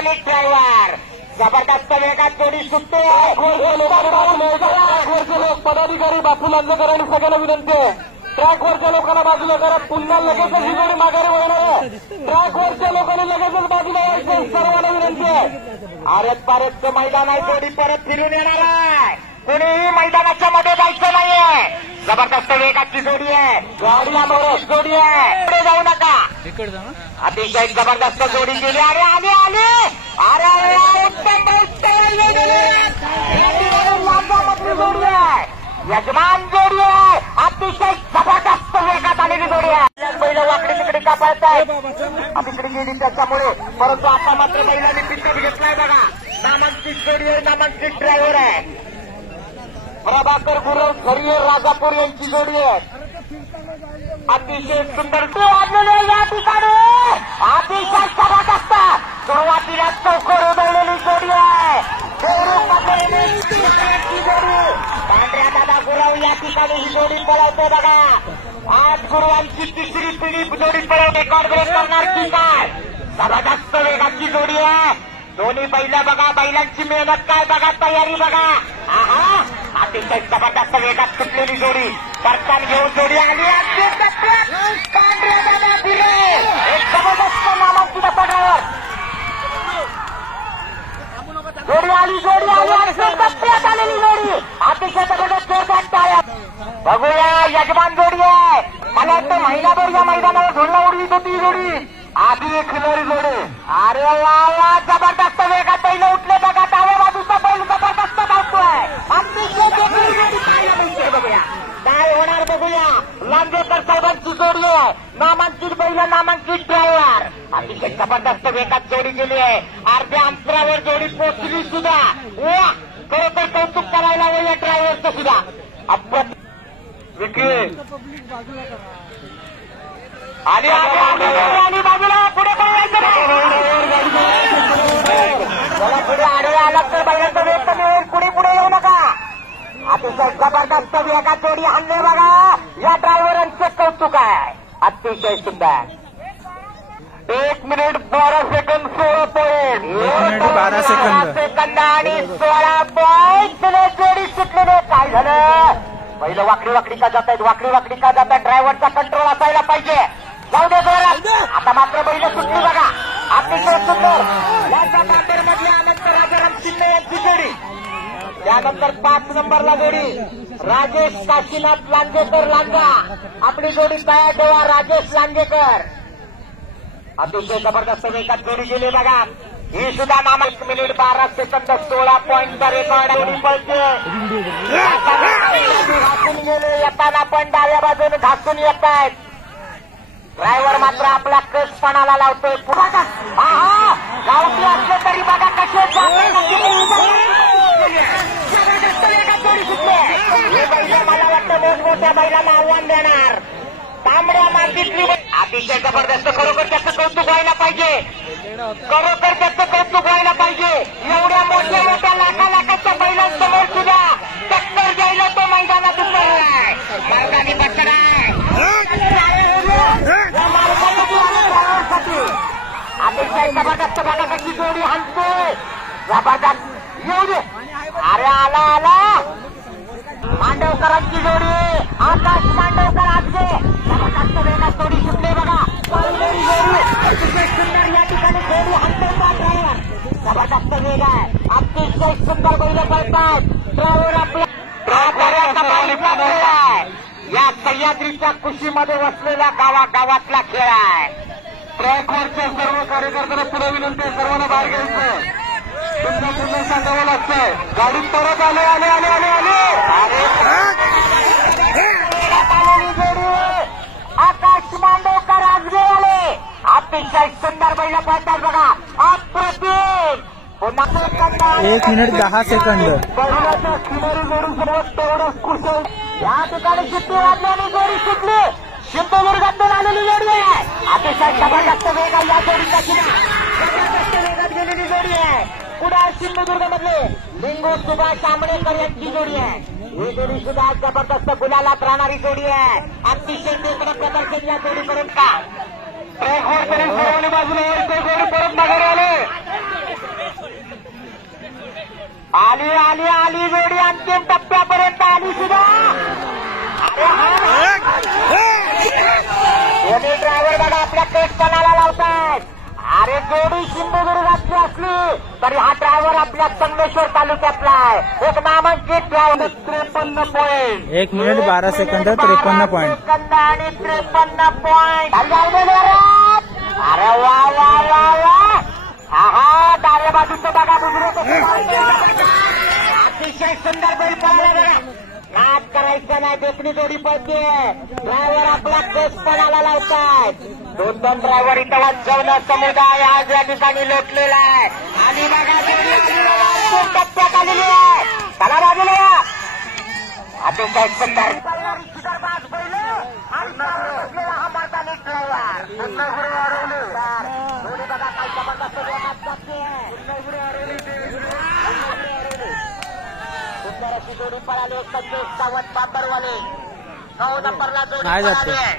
आणि ड्रायव्हर जबरदस्त वेगात जोडी सुटते. पदाधिकारी बापू लांजेकर आणि सगळ्यांना विनंती आहे, ट्रॅकवरच्या लोकांना बाजूला करा. पुन्हा लगेचच ही जोडी माघारी वळणार आहे. ट्रॅकवरच्या लोकांनी लगेचच बाजूला यायचं, सर्वांना विनंती आहे. आरत पारतचं मैदान आहे, जोडी परत फिरून येणार आहे. कोणीही मैदानाच्या मध्ये जायचं नाहीये. जबरदस्त वेगाची जोडी आहे, गाडीला मोरस जोडी आहे. पुढे जाऊ नका. अतिशय जबरदस्त जोडी केली. अरे आली आली. अरे उत्तम लांबामधली जोडी आहे, यजमान जोडी आहे. अतिशय जबरदस्त वेगात आलेली जोडी आहे. बैल वाकडी तिकडे का पळताय, तिकडे गेली त्याच्यामुळे. परंतु आता मात्र बैलांनी पिकअप घेतलाय बघा. नामांकित जोडी आहे, नामांकित ड्रायव्हर आहे. प्रभाकर गुरव खरिये राजापूर यांची जोडी आहे. अतिशय सुंदर या ठिकाणी अतिशय जबरदस्त सुरुवातीला चौकोर उधळलेली जोडी आहे. पांढऱ्या दादा गुरव या ठिकाणी ही जोडी पळवते बघा. आज गुरुवांची तिसरी पिढी जोडी पळवते. रेकॉर्ड ब्रेक करणार की काय. जबरदस्त वेगाची जोडी आहे. दोन्ही बैल बघा, बैलांची मेहनत काय बघा, तयारी बघा. आहा, अतिशय जबरदस्त वेगात सुटलेली जोडी. परतान घेऊन जोडी आली. पांढऱ्या दादा गुरव एक जबरदस्त नामांकित पदावर जोडी आली. जोडी आली टप्प्यात आलेली जोडी. अतिशय जबरदस्त टाळ्या. बघूया, यजमान जोडी आहे. मला वाटतं महिनाभर या मैदानावर झोडला उडवीत होती जोडी. आधी एक खिलारी जोडी. अरे वा वा, जबरदस्त वेगात बैल उठले बघा. डाव्या बाजूचा बैल जबरदस्त धावतोय. अतिशय जोडी पाहायला मिळते. बघूया काय होणार, बघूया. लांजेकर साहेबांची जोडी आहे, नामांकित बैल, नामांकित ड्रायव्हर. अतिशय जबरदस्त वेगात जोडी गेली आहे. अर्ध्या अंतरावर जोडी पोहोचली सुद्धा. वा, खरोखर कौतुक करायला हवं या ड्रायव्हरचं सुद्धा. आणि बाजूला पुढे पण यायचं नाही. पुढे आडवे आलात तर बैलांचा वेग कमी होईल. पुढे पुढे येऊ नका. अतिशय जबरदस्त वेगात जोडी आणले बघा. या ड्रायव्हरांचे कौतुक आहे. अतिशय सुंदर. 1 मिनिट 12 सेकंद 16 पॉईंट. 12 सेकंद आणि 16 पॉईंट. जोडी सुटलेले. काय झालं, पहिलं वाकडी वाकडी का जात आहेत, वाकडी वाकडी का जात आहेत. ड्रायव्हरचा कंट्रोल असायला पाहिजे. जाऊ दे जोरात. आता मात्र बैल सुटली बघा. अतिशय सुंदर. याच्या बांधर मधल्या अनंत राजाराम शिंदे यांची जोडी. त्यानंतर 5 नंबरला जोडी राजेश काशीनाथ लांजेकर लांजा. आपली जोडी तयार ठेवा, राजेश लांजेकर. अतिशय जबरदस्त वेगात जोडी गेली बघा. ही सुद्धा नामा 1 मिनिट 12 सेकंद 16 पॉईंटचा रेकॉर्ड जोडी पळते. घासून गेले, येताना पण डाव्या बाजूने घासून येत आहेत. ड्रायव्हर मात्र आपला कसपणाला लावतोय. गावातले असले तरी बघा कसे जबरदस्त वेगात जोडी सुटले. हे बैल मला वाटतं मोठमोठ्या बैलांना आव्हान देणार. तांबड्या मातीतली अतिशय जबरदस्त. खरोखर त्याचं कौतुक व्हायला पाहिजे. खरोखर त्याचं कौतुक व्हायला पाहिजे. एवढ्या मोठ्या मोठ्या लाखाच्या बैलांसमोर सुद्धा टक्कर द्यायला तो मैदानात उतरलाय. मार्गाने बसणार आहे. अतिशय जबरदस्त बघा कशी जोडी हाणतोय. जबरदस्त येऊ दे. अरे आला आला. मांडवकरांची जोडी आकाश मांडवकर आजचे. जबरदस्त वेगात जोडी सुटले बघा. अतिशय सुंदर या ठिकाणी जोडी हाणतोय ड्रायव्हर. जबरदस्त वेग आहे. अतिशय सुंदर बैल पळतात. ड्रायव्हर आपल्या या सह्याद्रीच्या कुशीमध्ये वसलेल्या गावागावातला खेळ आहे. ट्रॅकवरच्या सर्व कार्यकर्त्यांना पुढे विनंती आहे, सर्वांना बाहेर घ्यायचं. तुमच्या पुन्हा सांगावं लागतंय. गाडी परत आले आले आले आले आले. आकाश मांडवकर आजगे आले. अतिशय सुंदर बैल पळतात बघा. अप्रतिम. पुन्हा 1 मिनिट 10 सेकंद. बैलाच्या किनारी जोडी सर्वात तेवढंच कुशल. या ठिकाणी शिट्टी वाजल्याने जोडी सुटली. सिंधुदुर्गातून आलेली जोडी आहे. अतिशय जबरदस्त वेग आहे या जोडीचा. जबरदस्त वेगात गेलेली जोडी आहे. पुढे सिंधुदुर्गमधले लिंगू सुभाष आंबडेकर यांची जोडी आहे. ही जोडी सुद्धा जबरदस्त गुलालात राहणारी जोडी आहे. अतिशय टेकडं प्रदर्शन या जोडीकडून का. ट्रॅकवर तरी सर्वांनी बाजूला जोडी परत माघारी आले. आली आली आली जोडी अंतिम टप्प्यापर्यंत आली सुद्धा. दोन्ही ड्रायव्हर बघा आपल्या केसपणाला लावतात. अरे जोडी सिंधुदुर्गातली असली तरी हा ड्रायव्हर आपल्या संगमेश्वर तालुक्यातला आहे. एक नामांकित driver. 53 point. 1 minute 12 second 53 point. आणि 53 पॉईंट. अरे वा वा वा वा. हा डाव्या बाजूचं बघा दुसरं अतिशय सुंदर बैल पळाला बघा. नाद करायचा नाही. देखणी जोडी पळते. ड्रायव्हर आपला केसपणाला लावतात. 2 ड्रायव्हर इथं वाजवणं समुदाय आज या ठिकाणी लोटलेला आहे. आणि बघा जोडी अंतिम टप्प्यात आलेली आहे. चला बाजूला या. अतिशय सुंदर हा मार्गाने ड्रायव्हर जोडी बघा काय जबरदस्त वेगात जाते. सुंदर अशी जोडी पळाली. 21 सावंत बांबरवाले 9 नंबरला जोडी काय जाते? पळाली आहे.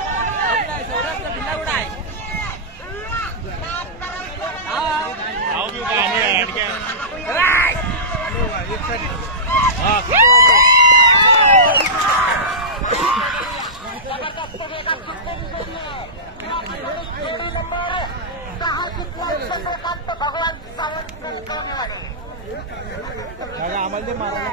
भगवान सावंत आम्हाला मारा.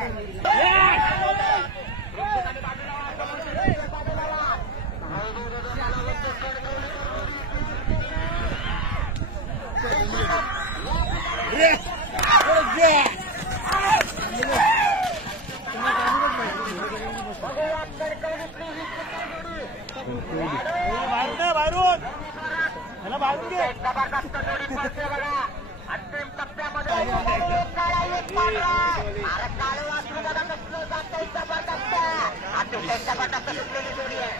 जबरदस्त जोडी पळते बघा. अंतिम टप्प्यामध्ये काळे वासरू बघा कसलं जातंय. जबरदस्त अतिशय जबरदस्त सुटलेली जोडी आहे.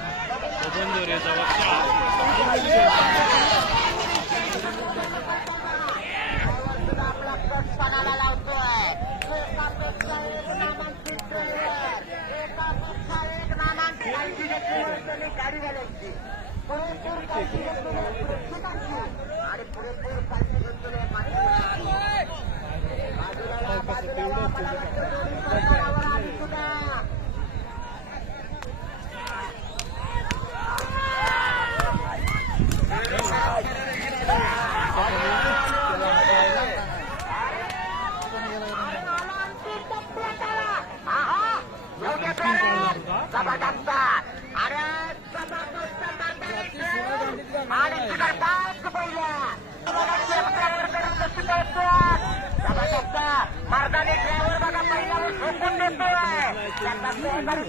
आपला कटपणाला लावतोय. एकापेक्षा एक नामांकित एकापेक्षा एक नामांकित काळजी घेतली गाडी घालायची. पुरेपूर काळजी घेतली प्रेक्षकांची आणि पुरेपूर काळजी घेतली जबरदस्त. अरे जबरदस्त आणि जबरदस्त मार्गाने ड्रायव्हर बघा पहिल्यावर झोपून देतोय.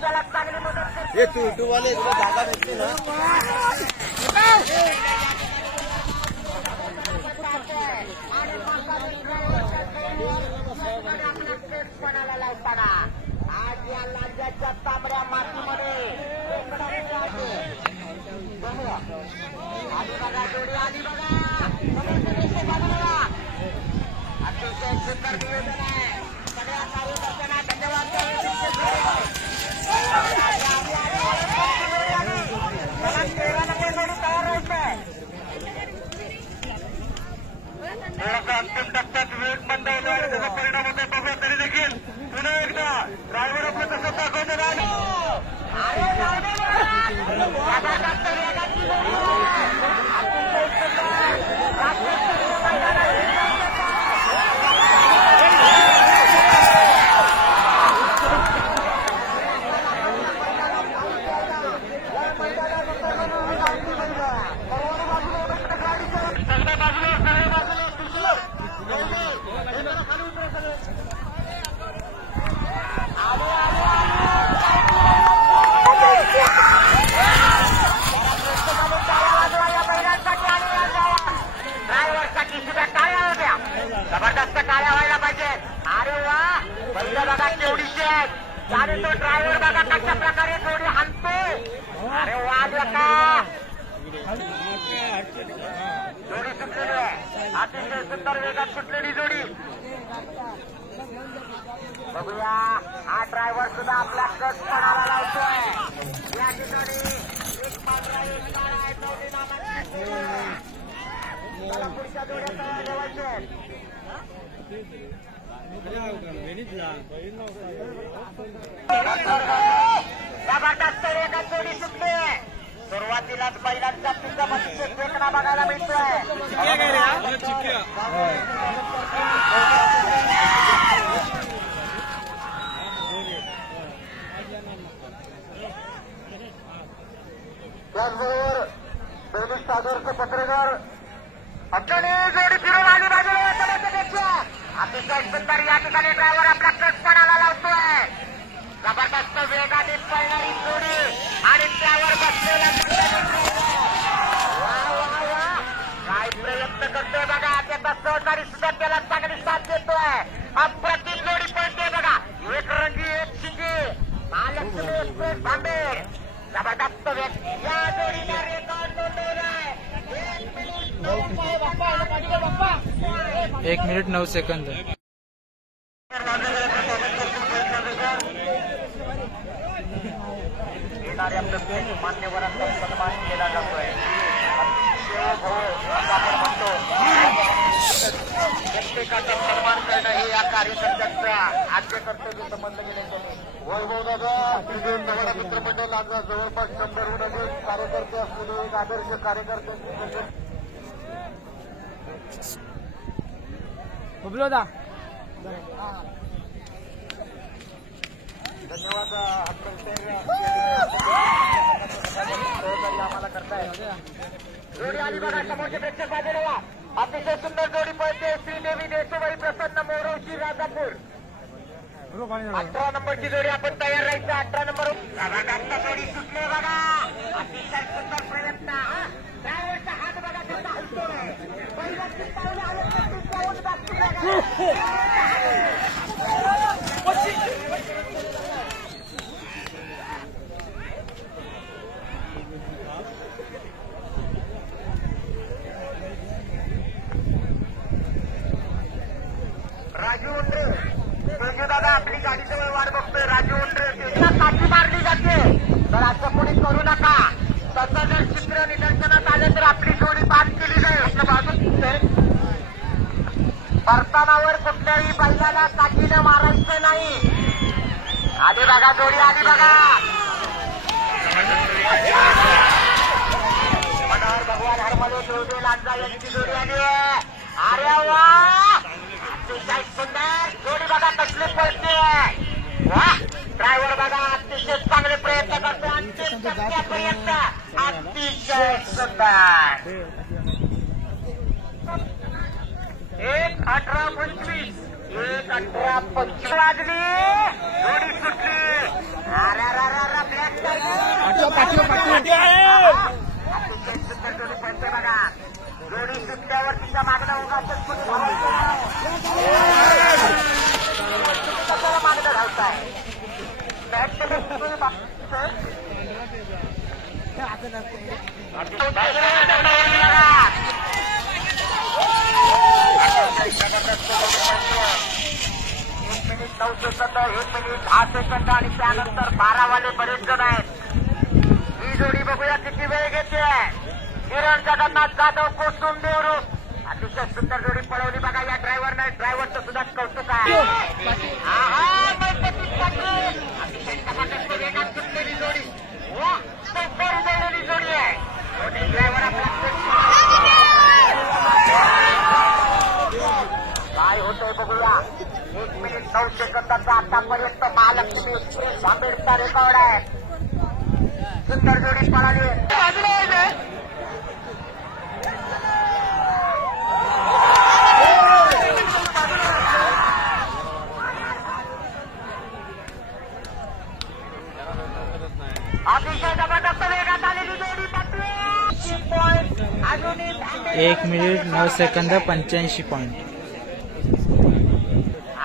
त्याला चांगली मदत वाले जागा भेटली ना. पणाला लावताना आज या राज्याच्या तांबड्या मातीमध्ये आली बघा जोडी आली बघा. अतिशय सुंदर निवेदन आहे. सगळ्या कार्यकर्त्यांना धन्यवाद. अंतिम टप्प्यात वेग मंद होतो आणि त्याचा परिणाम होता बघा. तरी देखील पुन्हा एकदा ड्रायव्हर आपलं कसं दाखवतो जबरदस्त काळ्या व्हायला पाहिजे. अरे वा पहिलं बघा केवढीशी आहेत आणि तो ड्रायव्हर बघा कशा प्रकारे जोडी हाणतो. अरे वा का जोडी सुटलेली आहे. अतिशय सुंदर वेगात सुटलेली जोडी. बघूया हा ड्रायव्हर सुद्धा आपला कट पणाला लावतोय. या ठिकाणी एक पांढरा एक काळा आहे. चौथी नामांकित पुढच्या जोड्या तयार ठेवायचे. जबरदस्त एका जोडी सुटली. सुरुवातीलाच बैलांचा पिंजमध्ये फेकणा बघायला मिळतोय. त्याचबरोबर पोलीस सादरचे पत्रकार अडचणी जोडी फिरून आली बाजूला. अतिशय सुंदर या ठिकाणी ड्रायव्हर आपला कटपणाला लावतोय. जबरदस्त वेगाने पळणारी जोडी आणि त्यावर बसलेला काय प्रयत्न करतोय बघा. त्याचा सहकारी सुद्धा त्याला चांगली साथ देतोय. अप्रतिम जोडी पळते बघा. एक रंगी एक शिंगी महालक्ष्मी एक्सप्रेस भांबेड. जबरदस्त व्यक्ती या जोडीला रेकॉर्ड नोंदवलाय. 1 minute 9 second. येणाऱ्या प्रत्येक मान्यवरांचा सन्मान केला जातोय. आपण म्हणतो प्रत्येकाचा सन्मान करणं हे या कार्यकर्त्यांचा आद्य कर्तव्य संबंध केले. वैभव दादा नवरा मित्रमंडळ आज जवळपास 100हून अधिक कार्यकर्ते असलेले एक आदर्श कार्यकर्ते. धन्यवाद. आम्हाला करताय. जोडी आली बघा. समोरचे प्रेक्षक बाजूला वा. अतिशय सुंदर जोडी पळते. श्रीदेवी देशोबाई प्रसन्न मोरवशी राजापूर. 18 नंबरची जोडी आपण तयार राहायचं. 18 नंबर जोडी सुटली बघा. अतिशय सुंदर प्रयत्न. ड्रायव्हरचा हात बघा कसा हलतोय. पहिल्याची पावलं राजू उंडरे तेजू दादा आपली गाडीजवळ वाट बघतोय. राजू उंडरे काठी मारली जाते तर असं कोणी करू नका. तसं जर चित्र निदर्शनात आलं तर आपली जोडी बाद केली जाईल. आपलं बाजू परतानावर कुठल्याही बैलाला काठीनं मारायचं नाही. आली बघा जोडी आली बघा. मनोहर भगवान हरमले देवदे लांजा यांची जोडी आली. अरे वा अतिशय सुंदर जोडी बघा कसली पडते. वा ड्रायव्हर बघा अतिशय चांगले प्रयत्न करतो. अंतिम प्रयत्न अतिशय सुंदर. 1:18:25 1:18:25 वाजली. जोडी सुटली. अतिशय सुंदर जोडी पडते बघा. जोडी सुटल्यावर तिच्या मागणं उगाच कशाला मागणं घालताय. मिनिट 9 सेकंद 1 मिनिट 10 सेकंद आणि त्यानंतर 12 वाले बरेच जण आहेत. ही जोडी बघूया किती वेळ घेते. किरण जगन्नाथ जाधव कोसुम देवरू अतिशय सुंदर जोडी पळवली बघा या ड्रायव्हरनं. ड्रायव्हरचं सुद्धा कौतुक आहे. अतिशय जबरदस्त वेगात सुटलेली जोडी. सुपर उजळलेली जोडी आहे. दोन्ही ड्रायव्हर आपला काय होतंय बघूया. 1 मिनिट 9 सेकंदाचा आतापर्यंत महालक्ष्मी एक्सप्रेस भांबेडचा रेकॉर्ड आहे. सुंदर जोडी पळाली. अतिशय जबरदस्त वेगात आलेली जोडी. 1 मिनिट 9 सेकंद 85 पॉईंट.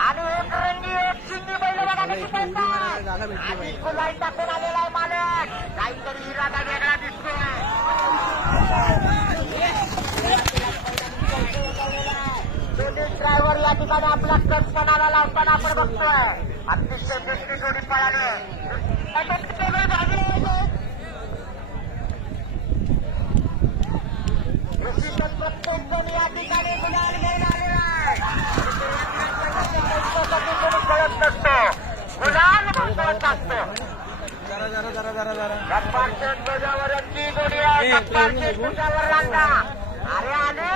आणि एक रंगी एक शिंगी बैल बघा कशी पळतात. आणि गुलाई टाकून आलेला आहे मालक. काहीतरी इरादा वेगळा दिसतोय. दोन्ही ड्रायव्हर या ठिकाणी आपला कटपणाला लावताना आपण बघतोय. अतिशय दुसरी जोडी पळाली. प्रत्येक जण या ठिकाणी गुलाल घेऊन आलेला आहे. ध्वजावरची जोडी आहे. ध्वजावर रांगा. अरे आले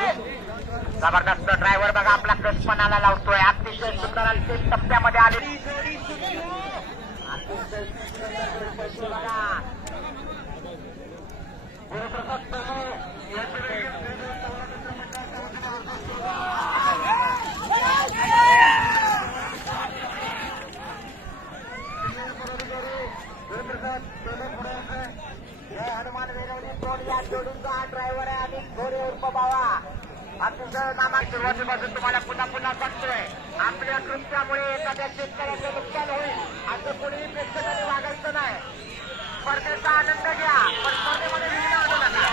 जबरदस्त ड्रायव्हर बघा आपला कल्पनाला लावतोय. अतिशय सुंदर अंतिम टप्प्यामध्ये आले. हनुमान वेरवली दोन या जोडीचा हा ड्रायव्हर आहे आणि घोडे उर्फ बावा. अतिशय नामा सुरुवातीपासून तुम्हाला पुन्हा पुन्हा सांगतोय आपल्या कृत्यामुळे एखाद्या शेतकऱ्याचं नुकसान होईल असं कोणीही प्रेक्षकांनी वागायचं नाही. स्पर्धेचा आनंद घ्या पण स्पर्धेमध्ये विघ्न आणू नका.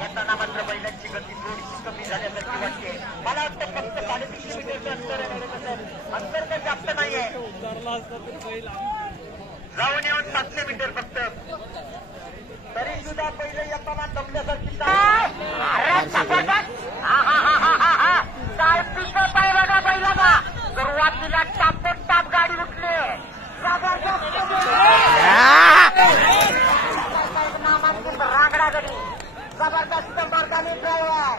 येताना मात्र बैलांची गती थोडीशी कमी झाल्यासारखी वाटते. मला वाटतं फक्त 350 मीटरचं अंतर आहे. अंतर काही जास्त नाहीये. जाऊन येऊन 700 मीटर फक्त. तरी सुद्धा पहिले येताना दमल्यासारखी काय पिकअप आहे बघा बैलाला. सुरुवातीला टाप गाडी उठली. नामांकित रांगडा गडी जबरदस्त मार्गाने ड्रायव्हर.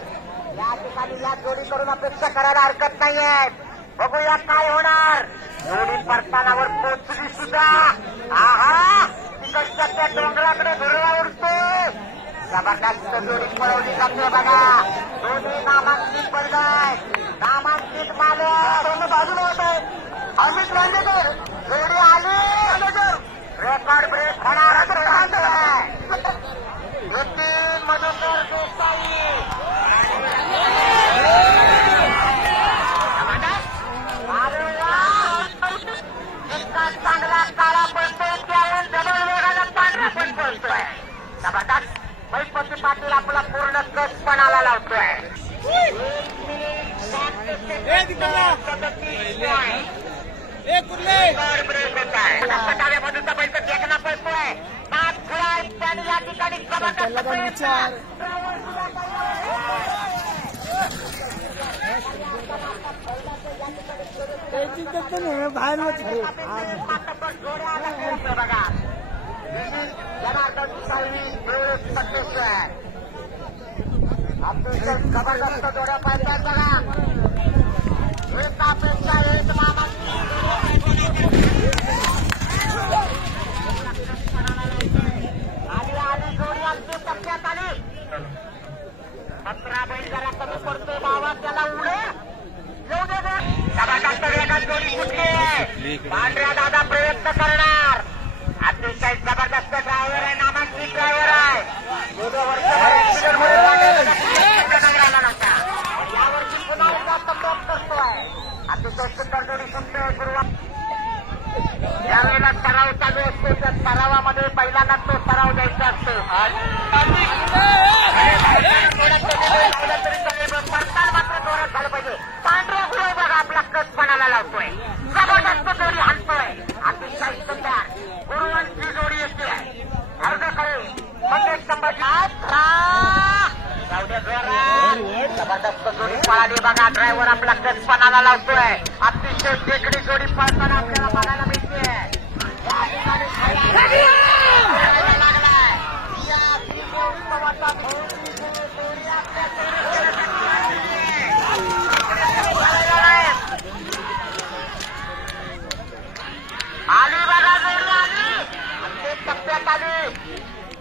या ठिकाणी या जोडी करून अपेक्षा करायला हरकत नाहीये. बघूया काय होणार. जोडी परतानावर पोचली सुद्धा. आहा तिकडच्या त्या डोंगराकडे धुरळा उडतो. जबरदस्त जोडी पळवली जाते बघा. दोन्ही नामांकित बैल आहेत. नामांकित मालक बाजूला होत आहेत. अमित रांजेकर जोडी आली. रेकॉर्ड ब्रेक होणार मधुकर देसाई. इतका चांगला काळा पडतोय त्याहून डबल वेगाला पांढरा पण पडतोय. जबरदस्त महिपती पाटील आपला पूर्ण कचपणाला लावतोय. डाव्यामधूनचा बैल देखना पडतोय. पाच खुळा त्याने या ठिकाणी बघा जनार्दन साळवी अतिशय जबरदस्त जोड्या पाहिजे बघा. एक अपेक्षा एक मामा आली जोडी अंतिम टप्प्यात आली. 17 बैल जरा कमी पडतोय बाबा त्याला उडे येऊ दे. जबरदस्त वेगात जोडी सुटली. पांढऱ्या दादा प्रयत्न करणार. अतिशय जबरदस्त ड्रायव्हर आहे. नामांकित ड्रायव्हर आहे. यावर्षी पुन्हा एकदा तब्येत करतोय. अतिशय सुंदर जोडी सुटते. सुरुवात ज्यावेळेला सराव चालू असतो त्या सरावामध्ये पहिल्यांदा तो सराव द्यायचा असतो. परताना मात्र जोरात झालं पाहिजे. पांढरा गुरु बघा आपला कचपणाला लावतोय. जबरदस्त जोडी हाणतोय. अतिशय सुंदर गुरुवांची जोडी येते. अर्ध कळे म्हणजे जबरदस्त जोडी पळाली बघा. ड्रायव्हर आपला कचपणाला लावतोय. अतिशय टेकडी जोडी पळताना आपल्याला बघायला मिळते. आली बघा जोडी आली. ते टप्प्यात आली.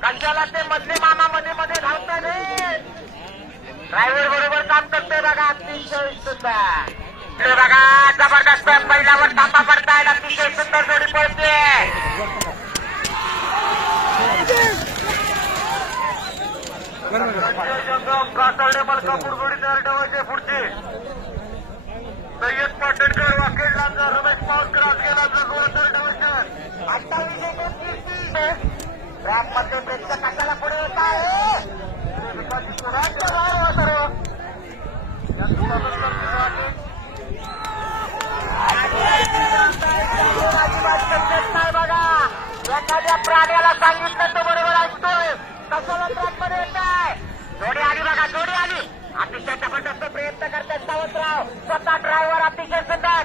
कशाला ते मधले मामा मध्ये मध्ये धावता नाही. ड्रायव्हर बरोबर काम करतोय बघा. अतिशय सुंदर बघा. जबरदस्त बैलावर तापा पडतायत. अतिशय सुंदर जोडी पळते. कातरडे मलकापूर जोडी तयार ठेवायचे. पुढची सय्यद पाटणकर वाकेडला रमेश पावसकर आजगेला गोळा तयार ठेवायचे. 28 ट्रॅकमध्ये प्रेक्षक कशाला पुढे येत आहे. बघा एखाद्या प्राण्याला सांगितलं तो बरोबर ऐकतोय. कशाला ट्रॅकमध्ये येत आहे. जोडी आली बघा. जोडी आली. अतिशय जबरदस्त प्रयत्न करतात सावंतराव. स्वतः ड्रायव्हर अतिशय सुंदर.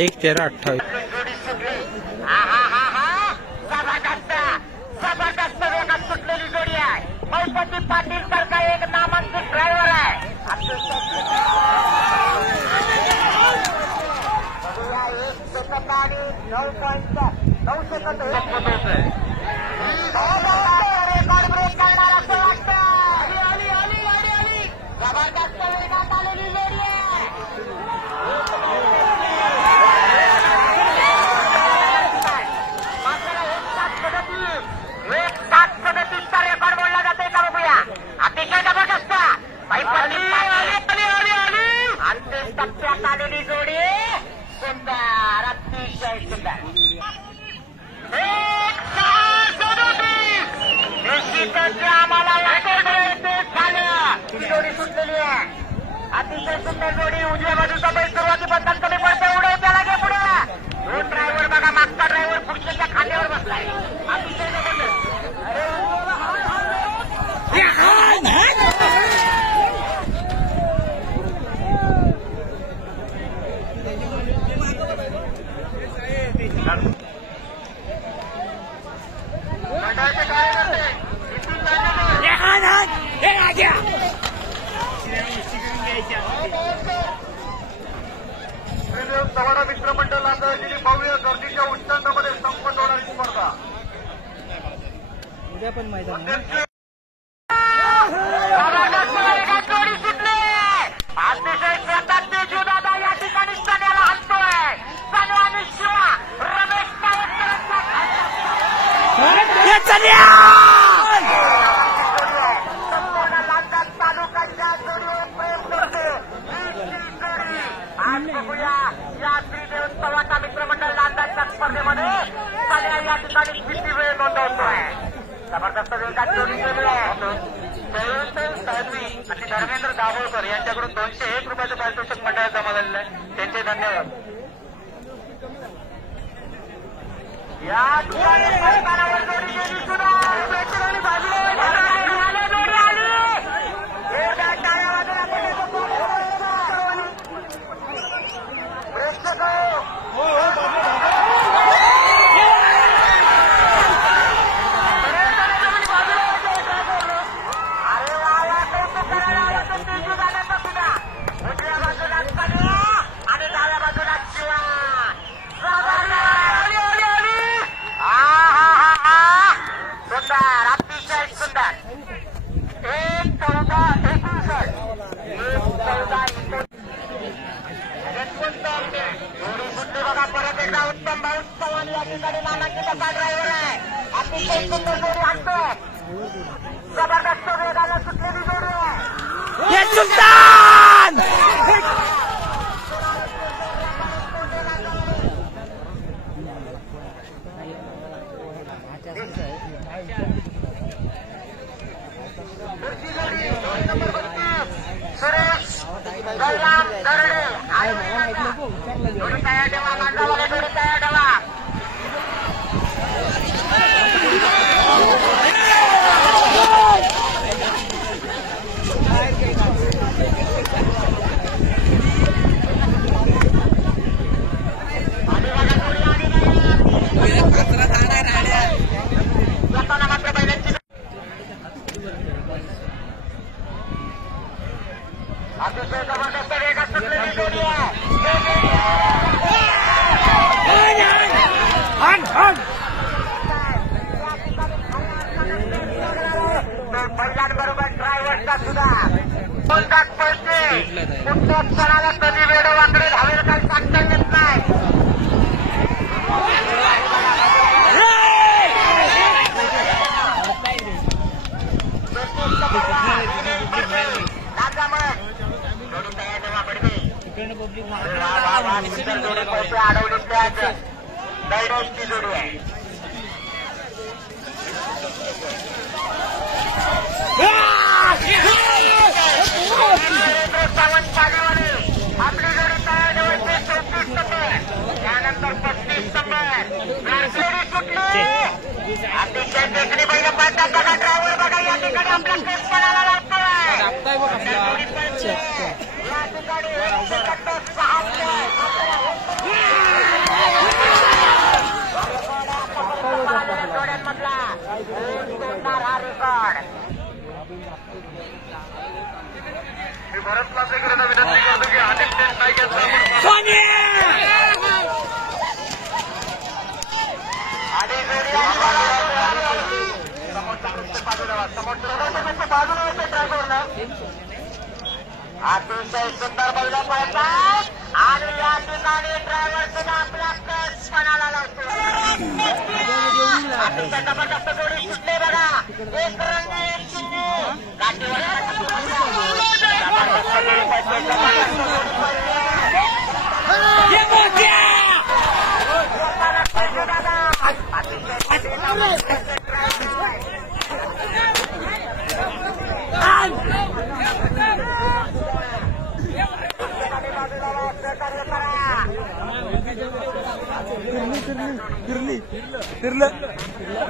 1-13-28. जोडी सुटली. जबरदस्त जबरदस्त वेगात सुटलेली जोडी आहे. गणपती पाटील सारखा एक नामांकित ड्रायव्हर आहे. बघूया 1 सेकंद आणि 9 सेकंद रेकॉर्ड ब्रेक करणार असं वाटतं. आली जबरदस्त वेगात आलेली जोडी आहे. मात्र 1:37चा रेकॉर्ड बोलला जातोय का बघूया. अतिशय जबरदस्त अंतिम टप्प्यात आलेली जोडी. सुंदर अतिशय सुंदर. निश्चितच आम्हाला झालं. ही जोडी सुटलेली आहे. अतिशय सुंदर जोडी. उजव्या बाजूचा बैल सुरुवातीपासून कमी पडते. उडव त्याला घे पुढे. 2 ड्रायव्हर बघा. मागचा ड्रायव्हर पुढच्या खांद्यावर बसलाय. अतिशय जबरदस्त. सवाडा मित्र मंडळ लांजाळलेली भव्य गर्दीच्या उच्चांकामध्ये संपन्न होणारी स्पर्धा. उद्या पण मैदान जोडी सुटली. अतिशय स्वतः तेजूदादा या ठिकाणी सण्याला हसतोय. सण्या आणि शिवा रमेश संपूर्ण लांजा तालुक्याच्या जोडीवर प्रेम करते. आज बघूया या त्रिदेवोत्सवाचा मित्रमंडळ लांजाच्या स्पर्धेमध्ये सण्या या ठिकाणी किती वेळ नोंदवतोय. जबरदस्त वेगात जोडी केली आहे. जयवंत साध्वी आणि धर्मेंद्र दाभोळकर यांच्याकडून 201 रुपयाचं पारितोषिक मंडळात जमा झालेलं आहे. त्यांचे धन्यवाद. या ठिकाणी मैदानावर जोडी गेली सुद्धा. जोडी आली. टाळ्या वाजवून प्रेक्षक अतिशय सुंदर. 1:14-59 बघा. परत एकदा उत्तम भाऊ चव्हाण या ठिकाणी नामांकित असा ड्रायव्हर आहे. अतिशय सुंदर जोडी आणतो. जबरदस्त वेगाला सुटलेली जोडी आहे. सुरेश गल्लाम दरडे जोडी तयार ठेवा. मांजावाले जोडी तयार ठेवा. जाताना मात्र बैलांची अतिशय जबरदस्त वेगात सुटलेली जोडी आहे. बैलांबरोबर ड्रायव्हरचा सुद्धा 2 तास पडते. कुठल्या क्षणाला कधी वेळ वाकडे धावेल काही सांगता येत नाही. जोडी तयार ठेवा. बडवे जोडी पैसे अडवले. दैडोची जोडी आहे. सावंत पालीवाले आपली जोडी तयार ठेवायची. 34 नंबर. त्यानंतर 35 नंबर. जोडी सुटली. अतिशय देखणी बैल पाहतात. बघा ड्रायव्हर बघा या ठिकाणी आपल्या केसपणाला लागतोय. या ठिकाणी 1 सेकंद 6 अतिशय सुंदर बैल पळतात आणि या ठिकाणी ड्रायव्हर सुद्धा आपला कचपणाला लावतो. अतिशय जबरदस्त जोडी सुटले बघा. एक रंग एक चिन्ह काठीवर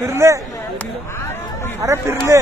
फिरले अरे फिरले.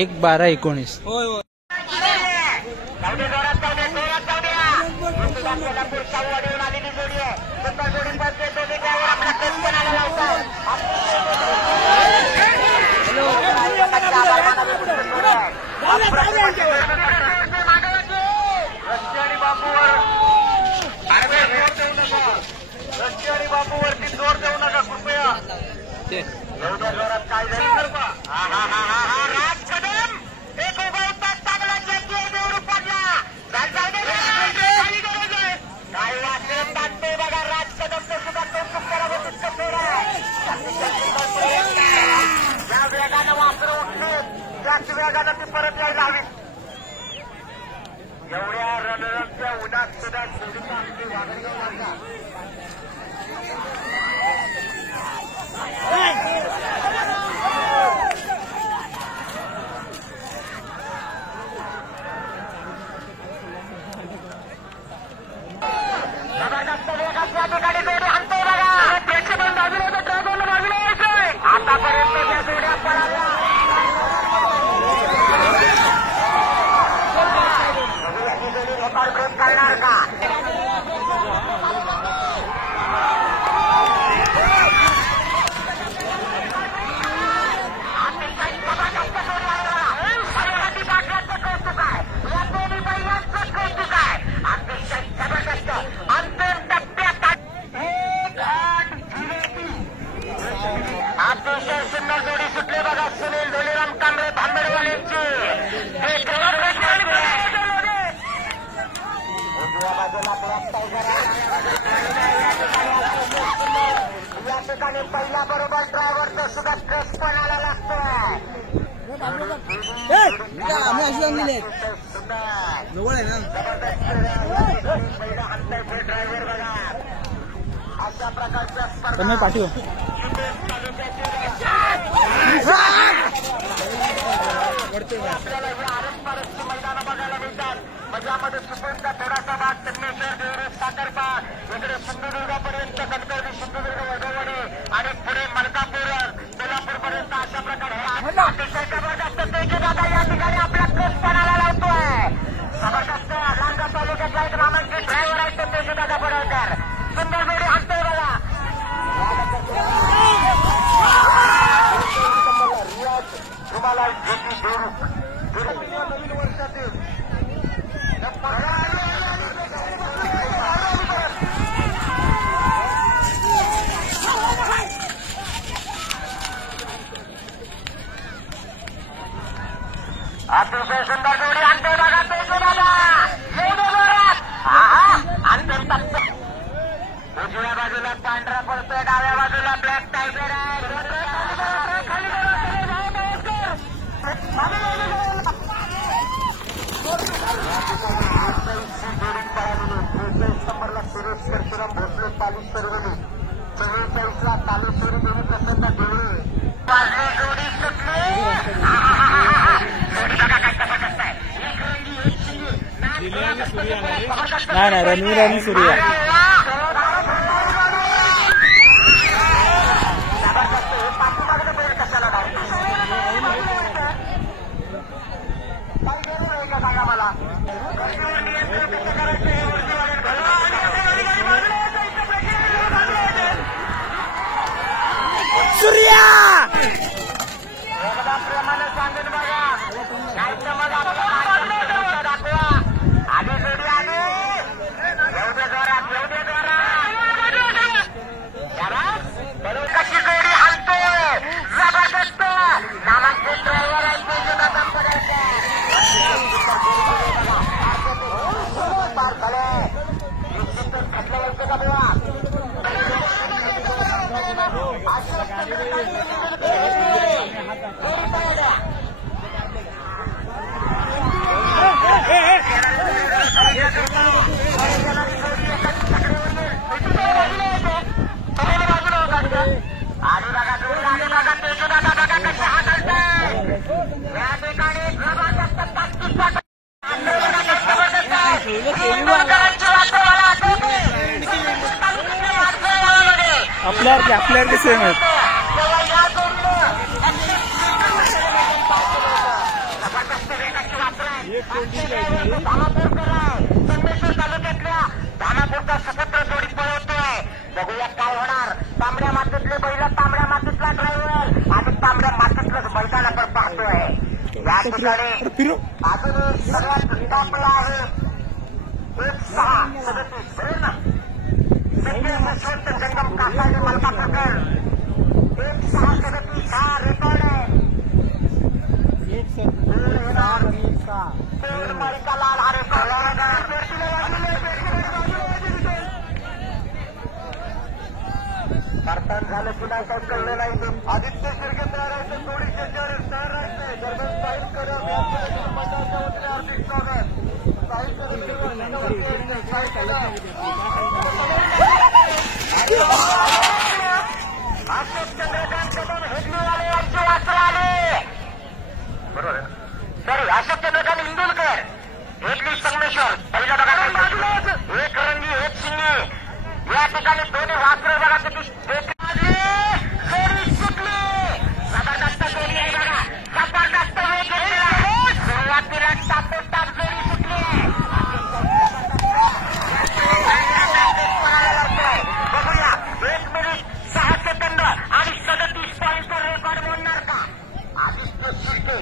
एक 12-19. बापूवरती जोर देऊ नका कृपया. एवढ्या जोरात काय राज कदम एक उभवतात चांगला जग्गी देऊन पडला. काही गरज आहे काही वाचन टाकते बघा. राज कदमचं सुद्धा कौतुक करावं तितकं थोडं आहे. ज्या वेगानं वासरं उठली त्याच वेगानं ती परत यायला हवी. एवढ्या रणरंगच्या उन्हात सुद्धा सोडून आमची वागणगाव लागला. जबरदस्त वेगात या ठिकाणी जोडी हाणतोय बघा. प्रेक्षकांना बाजूला होतं ड्रॅगनला बाजूला यायचंय. आतापर्यंत त्या जोड्या पळाल्या. याची जोडी रेकॉर्ड ब्रेक करणार का? अतिशय सुंदर जोडी सुटले बघा. सुनील धोलीराम कांबळे भांबेडवाल्यांची उजव्या बाजूला ब्लॉक टायगर या ठिकाणी पहिल्या बरोबर ड्रायव्हरचं सुद्धा क्रसपणाला लागतोय. पहिला हाणताय ड्रायव्हर बघा. अशा प्रकारच्या स्पर्धा पाठव आपल्याला ही आरसपारसची मैदानं बघायला मिळतात. मजामध्ये चिपळूणचा थोडासा भाग, सिग्नेचर, देवरस, साखरपार, इकडे सिंधुदुर्गापर्यंत कणकवली, सिंधुदुर्ग, वडवणी आणि पुढे मलकापूर, सोलापूरपर्यंत अशा प्रकारे अतिशय जबरदस्त तेजदादा या ठिकाणी आपल्या क्रसपणाला लावतोय. जबरदस्त लांजा तालुक्यातला एक नामांकित ड्रायव्हर आहे तो तेजदादा पडळकर. सुंदर जोडी हाणतोय बघा. तुम्हाला ज्योती देऊक नवीन वर्षातील अतिशय सुंदर जोडी आणतोय बघा. तेजदादा एवढं जोरात अंतिम टप्पा. उजव्या बाजूला पांढरा पडतोय, डाव्या बाजूला ब्लॅक टायगर आहे. नंबरला सुरेश परशुराम भोसले, 44 तालुसोरी देवी प्रसन्न देवळे. जोडी सुटली. जोडी बघा काय जबरदस्त आहे. एक रंगी एक शिंगी. नाही रणवीर आणि सूर्या. पाठीमागं बैल कशाला डायरेक्ट सूर्या एकदा प्रेमाने सांगून बघा काय मग आपला दाखवा आधी जोडी आली येऊ दे जोरात कशी जोडी हालतोय जबरदस्त नामांकित ड्रायव्हर आहे आपल्यावर के सेम आहेत तालुक्यातल्या धानापूरचा सशस्त्र जोडी पळवतोय बघूया काय होणार तांबड्या मातीतले बैल तांबड्या मातीतला ड्रायव्हर आणि तांबड्या मातीतलंच मैदान आपण पाहतोय या ठिकाणी अजून सगळ्यात टॉपला आहे 1-6-37 यशवंत जंगम कासाळे मलकापूरकर 1-6-37 हा रेकॉर्ड आहे मालिका लाल हा रेकॉर्ड भारतात झालं की नाही काही कळलं नाही आदित्य शिर्के तयार आहे थोडी शेजारी तयार राहते दरम्यान साहिल कदम मंडळाच्या वतीने हार्दिक स्वागत अशोक चंद्रकांत कदम हेडलीवाले यांचे वास्त्र आले बरोबर सॉरी अशोक चंद्रकांत इंदुलकर हेडली संगमेश्वर पहिला बघा एक रंगी एक शिंगी या ठिकाणी दोन्ही वास्त्र बघा जोडी सुटली जबरदस्त जोडी आहे बघा जबरदस्त वेग घेतलेला आहे सुरुवातीला टापोटाप जोडी सुटली बघूया 1 मिनिट 6 सेकंद आणि 37 पॉईंटचा रेकॉर्ड मोडणार का आदित्य शिर्के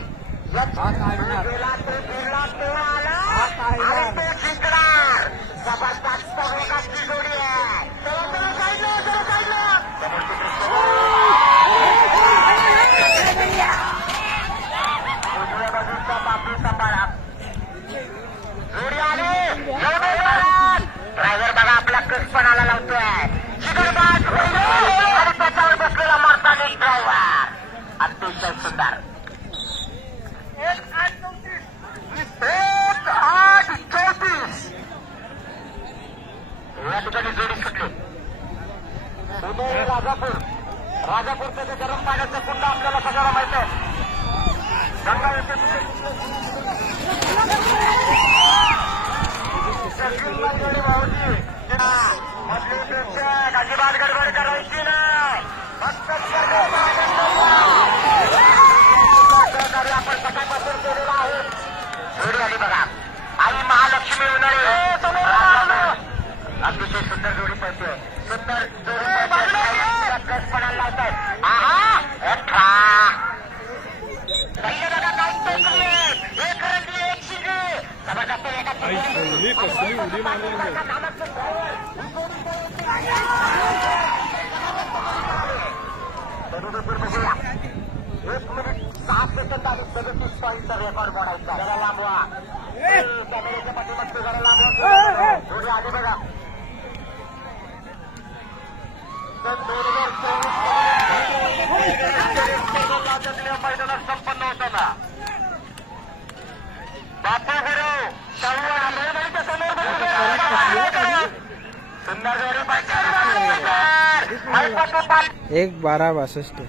गेला तो गेला तो आला आणि तो जिंकणार जबरदस्त वेगाची जोडी आहे उजव्या बाजूचा बापू सांभाळा जोडी आली ड्रायव्हर बघा आपला कसपणाला लावतोय चिकनबाज आणि त्याच्यावर बसलेला मार्तानिक ड्रायव्हर अतिशय सुंदर 1-8-34 या ठिकाणी जोडी सुटली उदय राजापूरचं ते गरम पाण्याचं कुंड आपल्याला सगळ्याला माहित आहे गंगा येथे भाऊजी मधली अजिबात गडबड करायची नाही फक्त सहकार्य आपण सकाळपासून केलेला आहे जोडी आली बघा आई महालक्ष्मी उन्हाळी अतिशय सुंदर जोडी पळतोय सुंदर जोडी कसपणाला लावताय पहिले बघा काय एक रंगी एक शिंगी जबरदस्त बघूया 1 मिनिट 6 सेकंद आणि 37 पॉईंटचा रेकॉर्ड मोडायचा जरा लांबवा कॅमेऱ्याच्या पाठीमागचं जरा लांबवा जोडी आधी बघा 2024 मैदानात संपन्न होताना बापू गुरु सुंदर जोडी पाहिजे 1-12-62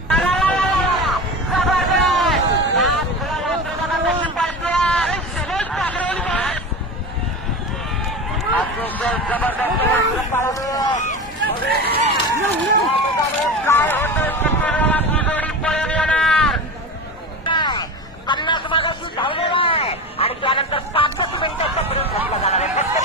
काय होतं किती वेळा ती जोडी पळून येणार 50 मागाशी धावलेला आहे आणि त्यानंतर 5 मिनिटाचा ब्रेक घातला जाणार आहे फक्त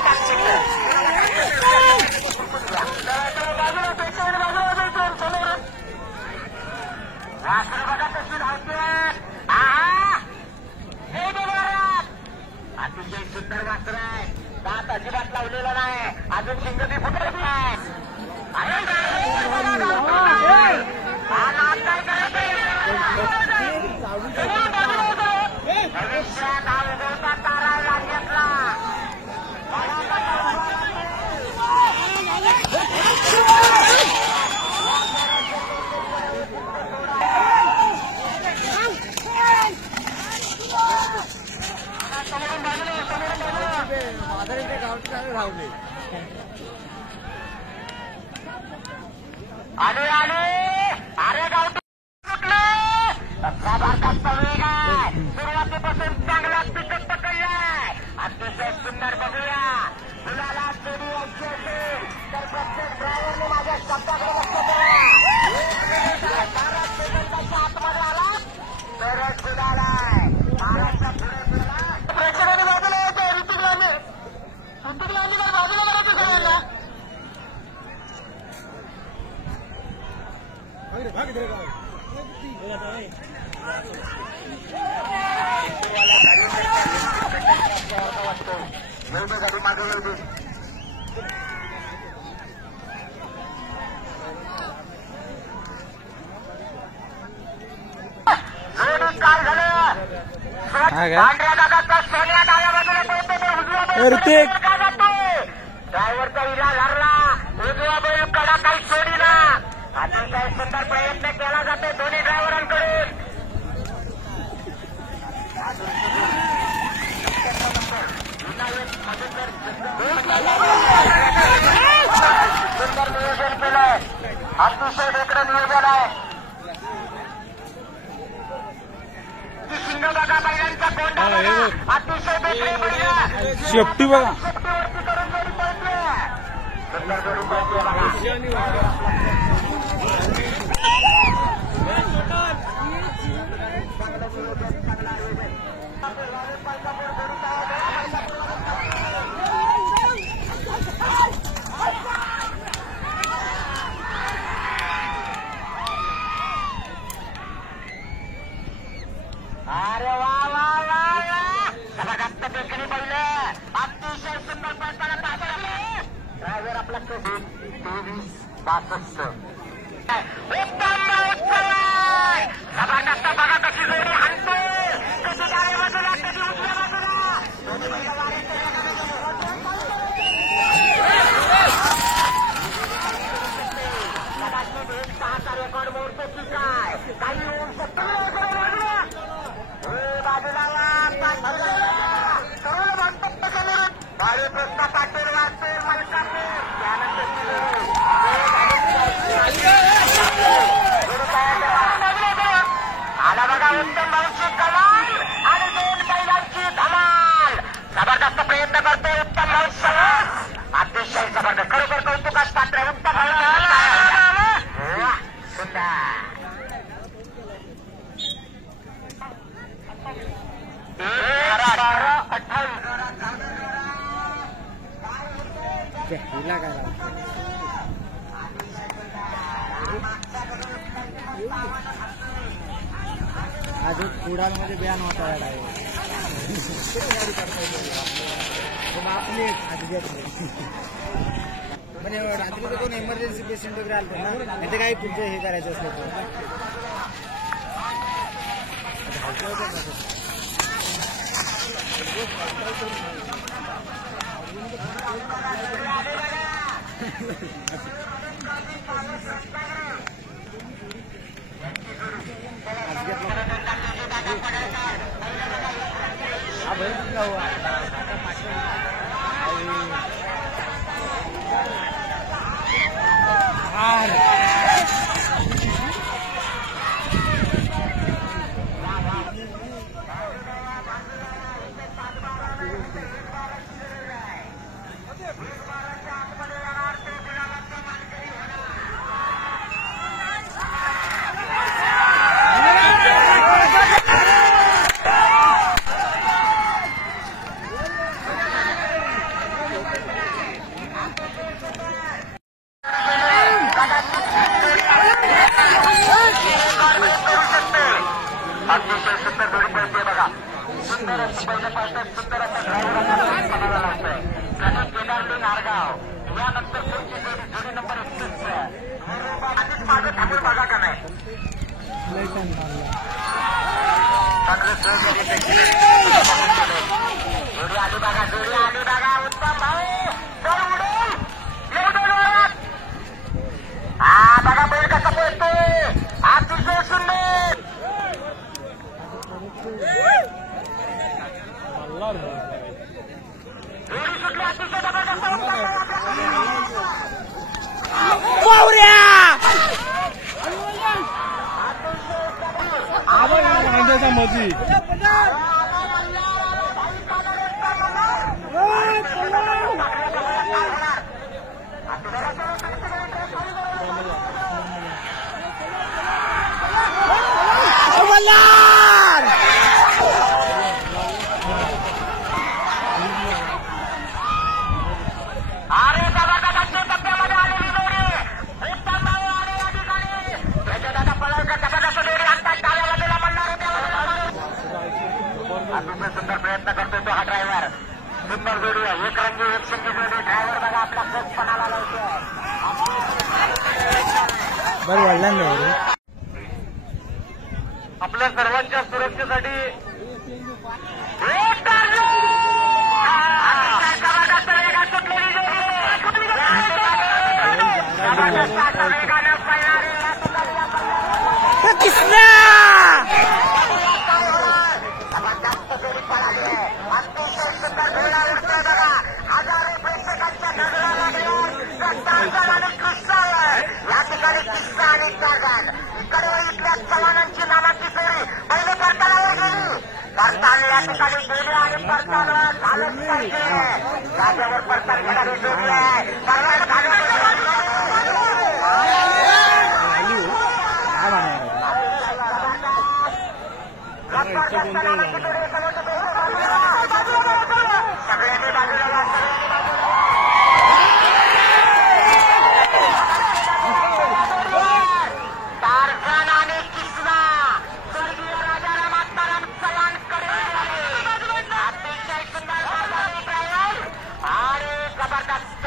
तोंडात लावलेला नाही, अजून शिंग बी फुटत नाही. भविष्यात हा उगवता तारा लागला. आले आले, अरे गावठी कुठलं जबरदस्त वेग आहे. सुरुवातीपासून चांगला पिकअप पकडलाय. अतिशय सुंदर. बघूया मुलाला जोडी यायची असेल तर प्रत्येक ड्रायव्हरने माझ्या शब्दाकडे लक्ष द्या. 12 सेकंदाच्या आतमध्ये आला तरच गुलालाय. महाराष्ट्रात पुढे प्रेक्षकांनी बाजूला यायचं. ऋतिक लांडे बाजूला करायचं सगळ्यांना. गाडी मागे येऊ दे. काय झालं? पांढऱ्या दादाचा सोन्या डाव्या बाजूला पळतो, उजव्या बाजूला ड्रायव्हरचा इलाज हरला. उजवा बैल कडा काही सोडीना. अतिशय सुंदर प्रयत्न केला जातो दोन्ही ड्रायव्हरांकडून. सुंदर नियोजन केलंय. अतिशय वेगळं नियोजन आहे. सिंगबागा बैलांचा कोंडा अतिशय वेगळे बैल. शेपटी बघा. शेपटीवरती करून जोडी पळते. सुंदर जोडी पळते बघा. अरे वा वा वा वा, जबरदस्त देखणी पडले. अतिशय सुंदर पळताना ड्रायव्हर आपला 23-62. उत्तम उत्तम. जबरदस्त. बघा कशी जोडी हाणते, कशी डाव्या बाजूला, कशी उजव्या बाजूला. कदाचित 1-6चा रेकॉर्ड मोडतो की काय, काही होऊ शकतो. बाळूकृष्ण पाटील वाचून मलकापूर आला बघा. उत्तम भाऊची कमाल आणि 2 बैलांची धमाल. जबरदस्त प्रयत्न करतोय उत्तम भाऊ. अतिशय जबरदस्त. खरोखर कौतुकास पात्र. उत्तम अजून कुडाळमध्ये बॅन होता या म्हणजे रात्री कोण इमर्जन्सी पेशंट वगैरे आलं ना, नाही ते काही तुमचं हे करायचं असलं नारगाव यानंतर पुढची जोडी नंबर 31 आधीच मागं थांबून बघा का नाही जोडी आली बघा उत्तम भाऊ चल उडून हा बघा बैल कसा पळतोय अतिशय सुंदर जोडी सुटली अतिशय जबरदस्त मधी अरे जबरदस्त टप्प्यामध्ये आलेली जोडी उत्तम भाऊ आले या ठिकाणी त्याच्या दादा पळवकर जबरदस्त जोडी आणतात डाव्या बाजूला म्हणणार अतिशय सुंदर प्रयत्न करतोय तो हा ड्रायव्हर सुंदर जोडी आहे एक रंगी एक शिंगी जोडी ड्रायव्हर बघा आपला कचपणाला लावतोय बरं वाढला नाही आपल्या सर्वांच्या सुरक्षेसाठी या ठिकाणी किस्सा आणि त्यागान इकडे इथल्या चव्हाणांची नामाची फेरी पहिले परताव्यावर गेली परतान या ठिकाणी गेली आणि परतान झालंच पाहिजे जागेवर परतान घेणारी जोडी आहे सगळ्यांनी बाजूला तारखान आणि किस्सा स्वर्गीय राजाराम आत्माराम चव्हाणकडे अतिशय सुंदर ड्रायव्हर आणि जबरदस्त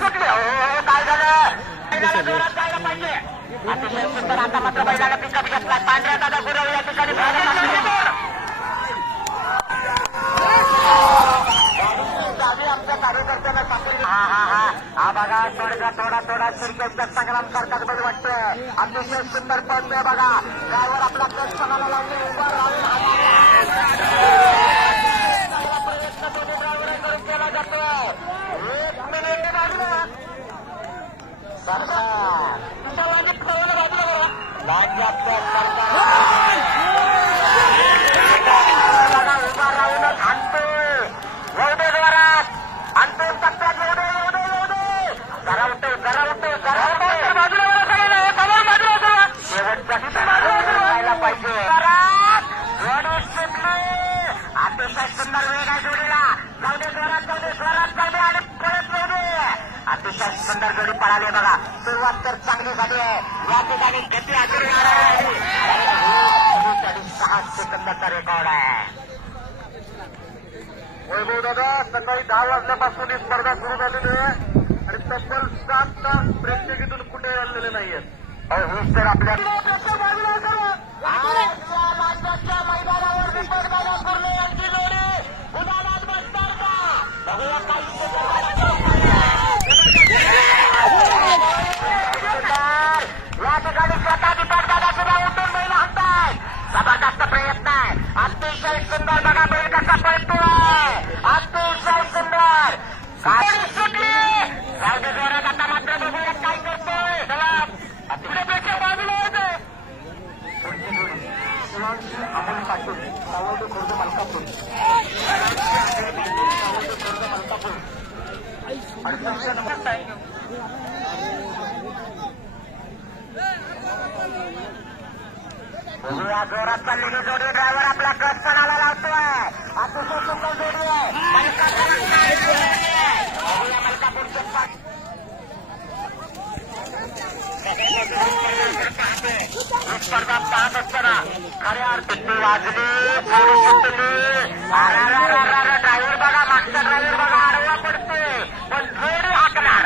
सुटले हो काय झालं जोरात जायला पाहिजे अतिशय सुंदर आता मात्र बैलाला पिकअप घेतला पांढऱ्या दादा गुरव या ठिकाणी आमच्या कार्यकर्त्यांना सापडली हा बघा थोडा क्रिकेटचा संग्राम सारखाच बैल वाटतोय अतिशय सुंदर पळतोय बघा ड्रायव्हर आपला प्रश्नाला लावले उभा प्रयत्न दोन्ही ड्रायव्हर करून केला जातोय 1 मिनिट बाजूला सरकार राज्यातल्या सरकार उभा राहूनच आणतोय येऊ द्वारात अंतिम टप्प्यात येऊ दे बाजूला शेवटच्या पाहिजे जोडी सुटली अतिशय सुंदर वेग आहे जोडीला जाऊ दे जोरात जाऊ दे आणि परत येऊ दे अतिशय सुंदर जोडी पळाली बघा सुरुवात तर चांगली झाली आहे या ठिकाणी गती आचरणार आहे 6 सेकंदाचा रेकॉर्ड आहे वैभव दादा सकाळी 10 वाजल्यापासून ही स्पर्धा सुरू झालेली आहे आणि तब्बल 7 तास प्रेक्षक इथून कुठे आलेले नाहीयेत हीच तर आपल्या राज्याच्या मैदानावर दिसत बघा पूर्ण यांची जोडी उदाहरणात बसणार का बघूया या ठिकाणी स्वतः दीपक दादा सुद्धा उठून बैल हाणताय जबरदस्त प्रयत्न आहे अतिशय सुंदर बघा बैल कसा पळतोय अतिशय सुंदर गाडी सुटली जाऊ दे जोरात आता मात्र बघूया काय करतोय चला पुढेपेक्षा बाजूला होते अमोल पाटील सावंत खुर्द मलकापूर बघूया जोरात चाललेली जोडी ड्रायव्हर आपला कट पणाला लावतोय अतिशय सुंदर जोडी आहे मलकापूरचे स्पर्धा पाहत असताना खऱ्या अर्थी वाजली जोडी सुटली ड्रायव्हर बघा, मागचा ड्रायव्हर बघा, आडवा पडतोय पण जोडी हाकणार.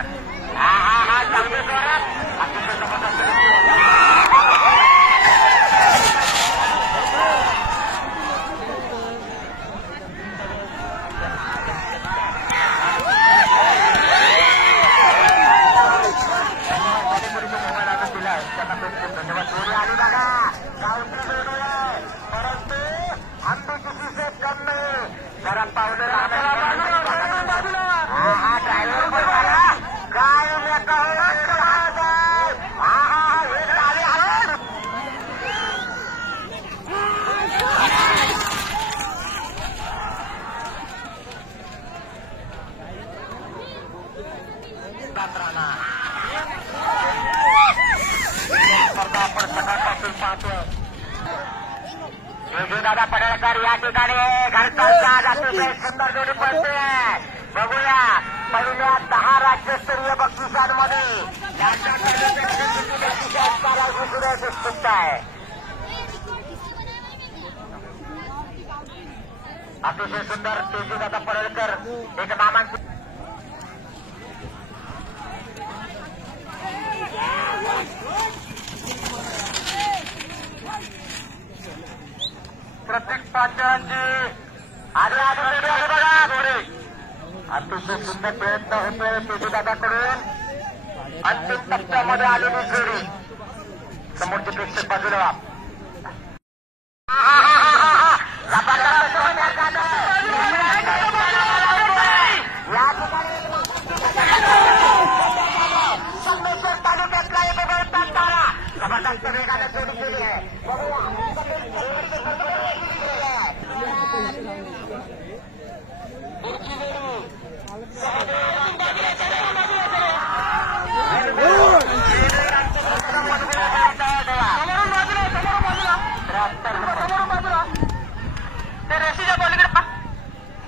हा चांगले जोरात अतिशय जबरदस्त. जोडी आली बघा, गावठी जोडी आहे परंतु आंबे किसी से कम नाही. जरा पावलं हा ड्रायव्हर बघा काय नका आपण सकाळपासून पाहतोय. दादा पडळकर या ठिकाणी घरचा अतिशय सुंदर जोडी पडते. बघूया पहिल्या 10 राज्यस्तरीय बक्षिसांमध्ये उत्सुकता आहे. अतिशय सुंदर दादा पडळकर एक नामांकित प्रत्येक पाचव्यांची आधी बघा थोडे अतिशय सुंदर प्रयत्न होतोय तेजूदादाकडून. अंतिम टप्प्यामध्ये आलेली जोडी समोरचे प्रेक्षक बाजूला संगमेश्वर तालुक्यातला एक तारा जबरदस्त वेगाने जोडी केली आहे.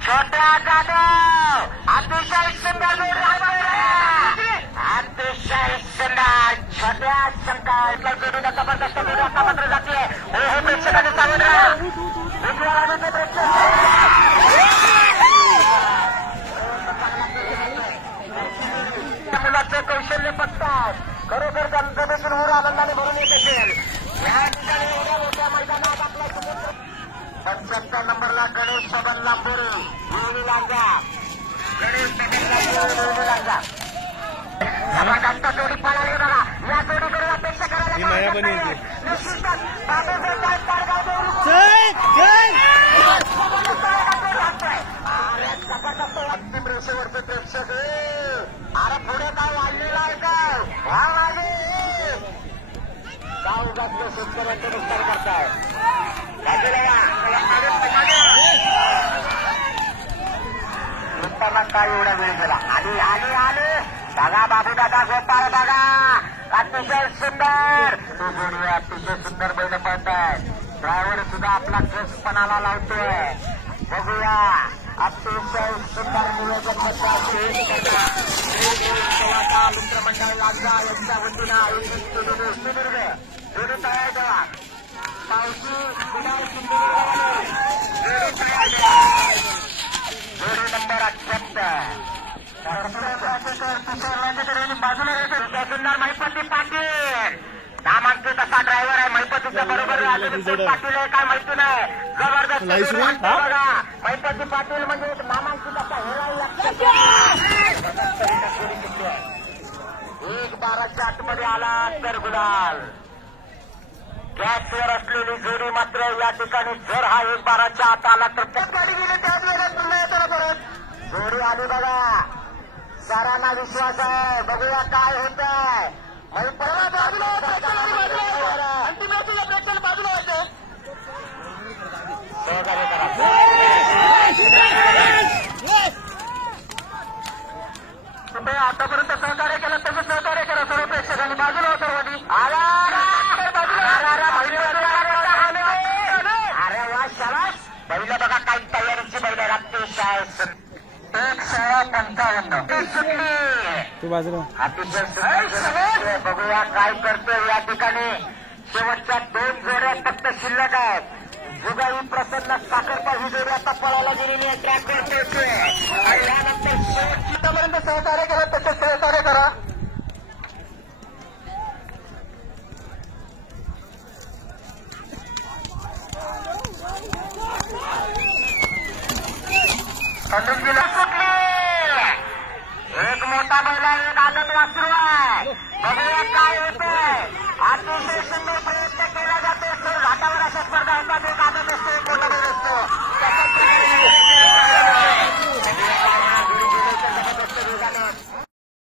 छोट्या जाधव अतिशय सुंदर अतिशय सुंदर छोट्या शंकर जोडीला जबरदस्त जोडी मात्र जाते. हो प्रेक्षकांनी सांगितलं मुलाचे कौशल्य बघतात. खरोखर त्यांचं देखील ऊर आनंदाने भरून येत असेल. या ठिकाणी एवढ्या मोठ्या मैदानात आपला 75 नंबरला गणेश बबन लांबोरे वेळी लांजा. गणेश बबन लांजा जबरदस्त जोडी पळाली बघा. या जोडीकडे अपेक्षा करायला निश्चितच अंतिम रेषेवरचे प्रेक्षक अरे पुढे काय वाढलेलं आहे काय हा मागे गाव जास्त शेतकऱ्यांचे नुकसान करताय. लोकांना काय एवढा वेळ गेला. आली बघा बाबू दादा गोपाळ बघा अतिशय सुंदर जोडी अतिशय सुंदर बैल पळताय. ड्रायव्हर सुद्धा आपला केसपणाला लावतोय. बघूया अतिशय सुंदर नियोजन मित्रमंडळ लागला यांच्या वतीनं सिंधुदुर्ग जोडी तयार करा. पावशी जोडी नंबर 78 बाजूला सुंदर महिपती पाटील नामांकित असा ड्रायव्हर आहे. महिपतीच्या बरोबर पाटील आहे काय माहिती नाही. जबरदस्त बघा महिपती पाटील म्हणजे नामांकित असा एक 12च्या आतमध्ये आला तर गुलाल. गॅसवर असलेली जोडी मात्र या ठिकाणी जर हा 1-12च्या आत आला तर गाडी गेली त्याच वेळेस पुन्हा येतो परत जोडी आली बघा. सारांना विश्वास आहे. बघूया काय होत आहे. अंतिम प्रेक्षक बाजूला होते सहकार्य करा. तुम्ही आतापर्यंत सहकार्य केलं तसं सहकार्य करा. सर्व प्रेक्षकांनी बाजूला होतं. अरे वा शाबास. पहिलं बघा काही तयारीची बैल अतिशय 1:55 सुटली. अतिशय बघूया काय करतोय या ठिकाणी. शेवटच्या 2 जोड्या फक्त शिल्लक आहेत. जुगाई प्रसन्न साखरपा ही जोडी आता पळायला गेलेली आहे. ट्रॅकवर पोहोचतोय आणि यानंतर शेवटपर्यंत सहकार्य करा, तसे सहकार्य करा. संदीपजीला सुटली. एक मोठा बैल, एक आदत वासरू आहे. बघूया काय होतंय. अतिशय सुंदर